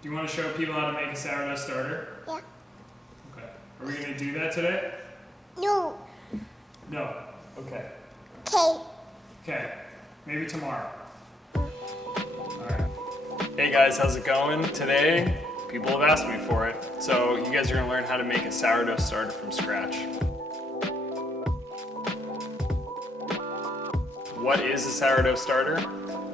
Do you want to show people how to make a sourdough starter? Yeah. Okay. Are we going to do that today? No. No. Okay. Okay. Okay. Maybe tomorrow. Alright. Hey guys, how's it going? Today, people have asked me for it. So you guys are going to learn how to make a sourdough starter from scratch. What is a sourdough starter?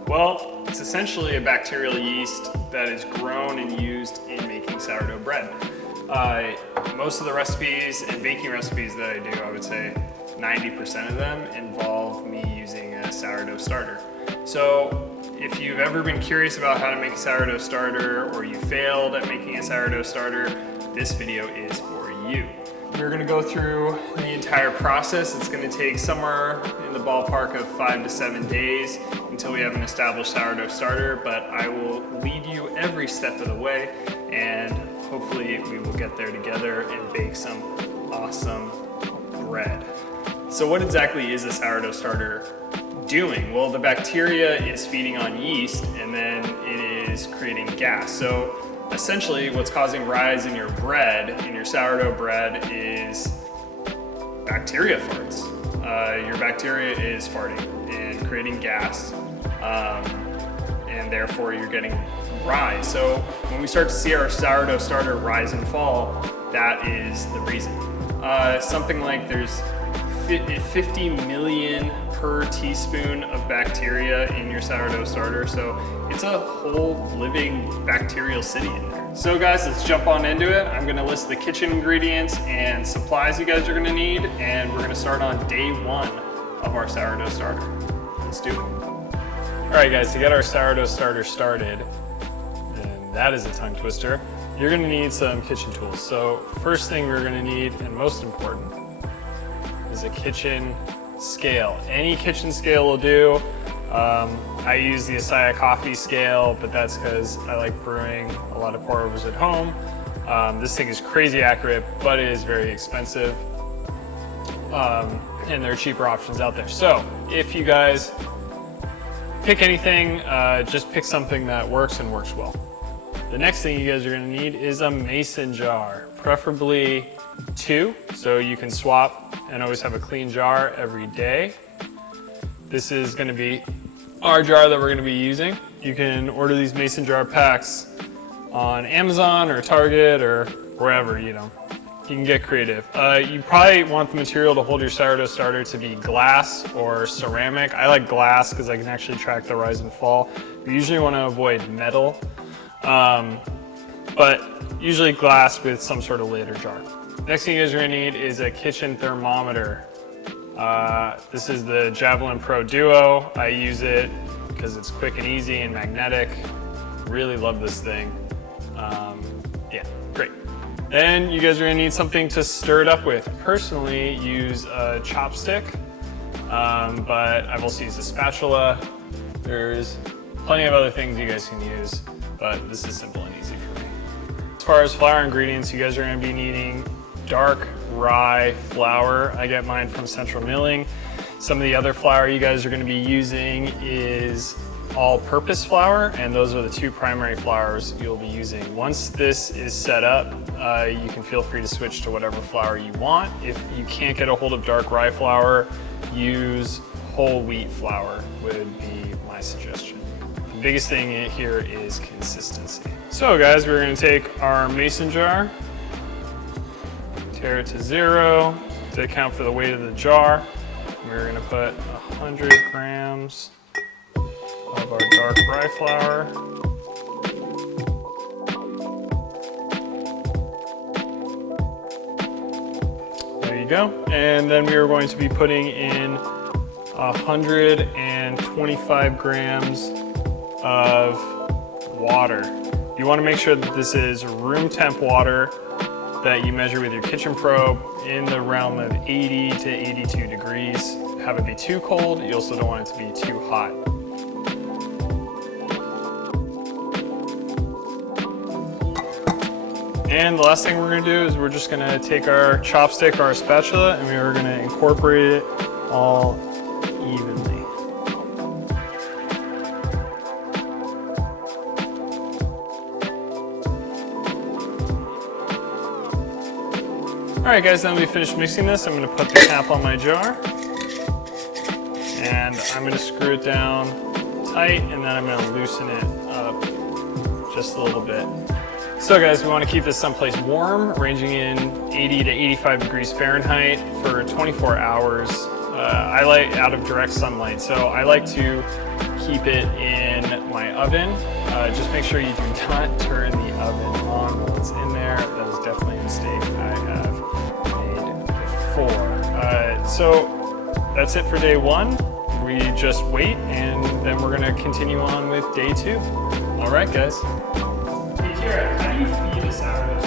Well, it's essentially a bacterial yeast that is grown and used in making sourdough bread. Most of the recipes and baking recipes that I do, I would say 90% of them involve me using a sourdough starter. So if you've ever been curious about how to make a sourdough starter or you failed at making a sourdough starter, this video is for you. We're going to go through the entire process. It's going to take somewhere in the ballpark of 5 to 7 days until we have an established sourdough starter, but I will lead you every step of the way, and hopefully we will get there together and bake some awesome bread. So what exactly is a sourdough starter doing? Well, the bacteria is feeding on yeast and then it is creating gas. So essentially what's causing rise in your bread, in your sourdough bread, is bacteria farts. Your bacteria is farting and creating gas, and therefore you're getting rise. So when we start to see our sourdough starter rise and fall, that is the reason. Something like there's 50 million per teaspoon of bacteria in your sourdough starter, so it's a whole living bacterial city in there. So guys, let's jump on into it. I'm gonna list the kitchen ingredients and supplies you guys are gonna need, and we're gonna start on day 1 of our sourdough starter. Let's do it. All right guys, to get our sourdough starter started, and that is a tongue twister, you're gonna need some kitchen tools. So first thing we're gonna need, and most important, is a kitchen scale. Any kitchen scale will do. I use the Acai coffee scale, but that's because I like brewing a lot of pour overs at home. This thing is crazy accurate, but it is very expensive. And there are cheaper options out there. So if you guys pick anything, just pick something that works and works well. The next thing you guys are gonna need is a mason jar, preferably 2, so you can swap and always have a clean jar every day. This is gonna be our jar that we're gonna be using. You can order these mason jar packs on Amazon or Target or wherever, you know. You can get creative. You probably want the material to hold your sourdough starter to be glass or ceramic. I like glass because I can actually track the rise and fall. You usually want to avoid metal, but usually glass with some sort of lid or jar. Next thing you guys are gonna need is a kitchen thermometer. This is the Javelin Pro Duo. I use it because it's quick and easy and magnetic. Really love this thing. Yeah, great. Then you guys are gonna need something to stir it up with. Personally, use a chopstick, but I've also used a spatula. There's plenty of other things you guys can use, but this is simple and easy for me. As far as flour ingredients, you guys are gonna be needing dark rye flour. I get mine from Central Milling. Some of the other flour you guys are going to be using is all-purpose flour, and those are the 2 primary flours you'll be using. Once this is set up, you can feel free to switch to whatever flour you want. If you can't get a hold of dark rye flour, use whole wheat flour would be my suggestion. The biggest thing here is consistency. So guys, we're going to take our mason jar, tear it to 0 to account for the weight of the jar. We're gonna put 100 grams of our dark rye flour. There you go. And then we are going to be putting in 125 grams of water. You wanna make sure that this is room temp water that you measure with your kitchen probe in the realm of 80 to 82 degrees. Have it be too cold, you also don't want it to be too hot. And the last thing we're gonna do is we're just gonna take our chopstick or our spatula and we're gonna incorporate it all evenly. right guys, now we finished mixing this, I'm gonna put the cap on my jar. And I'm gonna screw it down tight, and then I'm gonna loosen it up just a little bit. So guys, we wanna keep this someplace warm, ranging in 80 to 85 degrees Fahrenheit for 24 hours. I like out of direct sunlight, so I like to keep it in my oven. Just make sure you do not turn the oven on while it's in there. That is definitely a mistake I have made before. So that's it for day one. We just wait, and then we're gonna continue on with day two. All right, guys. Hey, Kira, how do you feed a sourdough